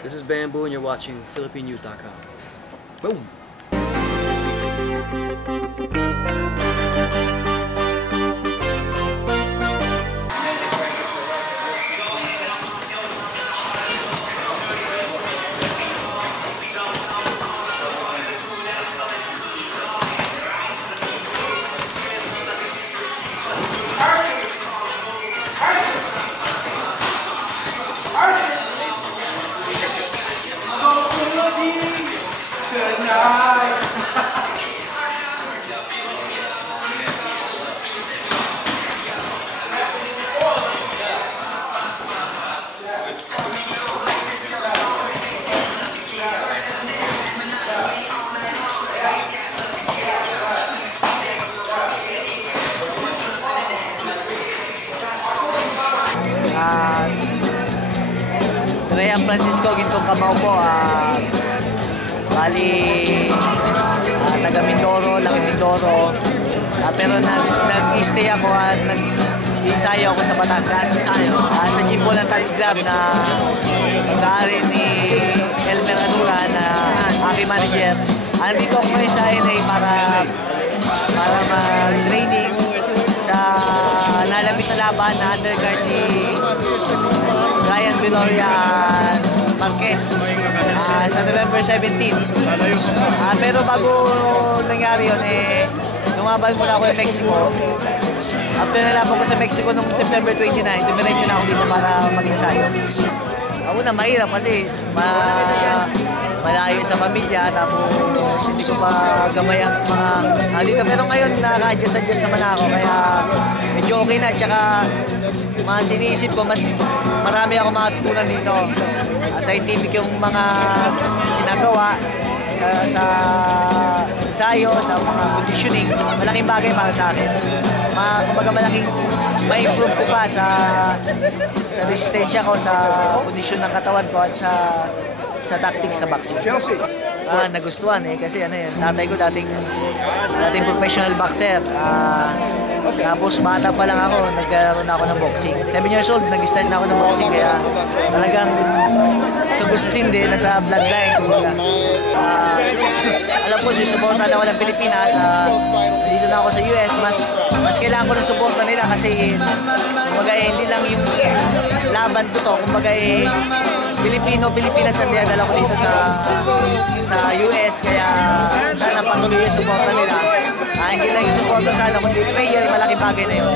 This is Bamboo and you're watching PhilippineYouth.com. Boom! Rhea Francisco Gintong Kamao po, bali taga Mindoro, Laki Mindoro, pero nag-stay ako at nag-ensayo ako sa Batangas sa Jimbo ng Touch Club na pag-aari ni Elmer Adura na aking manager. Andito ako ngayon sa LA para mag-training sa nalapit na laban na undercard ni Ryan Viloria Marquez sa November 17. Pero bago nangyari yun, lumaban muna ako sa Mexico. After nalaban ko sa Mexico noong September 29, dumiretso na ako dito para mag-ensayo. Una, mahirap kasi malayo sa pamilya, tapos hindi ko pa gamay ang mga dito. Pero ngayon, naka-adjust naman ako, kaya medyo okay na. Tsaka, mga sinisip ko, mas marami ako matutunan dito. Scientific yung mga ginagawa sa ensayo, sa mga conditioning. Malaking bagay para sa akin. Kumbaga malaking may improve ko pa sa resistensya ko, sa kondisyon ng katawan ko at sa tactics sa boxing. Nagustuhan kasi tatay ko dating professional boxer. Tapos bata pa lang ako, nagkaroon ako ng boxing. 7 years old, nag-start na ako ng boxing, kaya talagang sa gusto hindi, nasa bloodline. Alam ko, susuporta na ako ng Pilipinas. Dito na ako sa US, mas kailangan ko ng suporta nila kasi kumbaga hindi lang yung laban ko to, kumbaga Pilipinas ang dinadala ko dito sa US, kaya sana patuloy yung suporta nila. Hindi lang yung suporta sana, kundi prayer, malaking bagay na yun.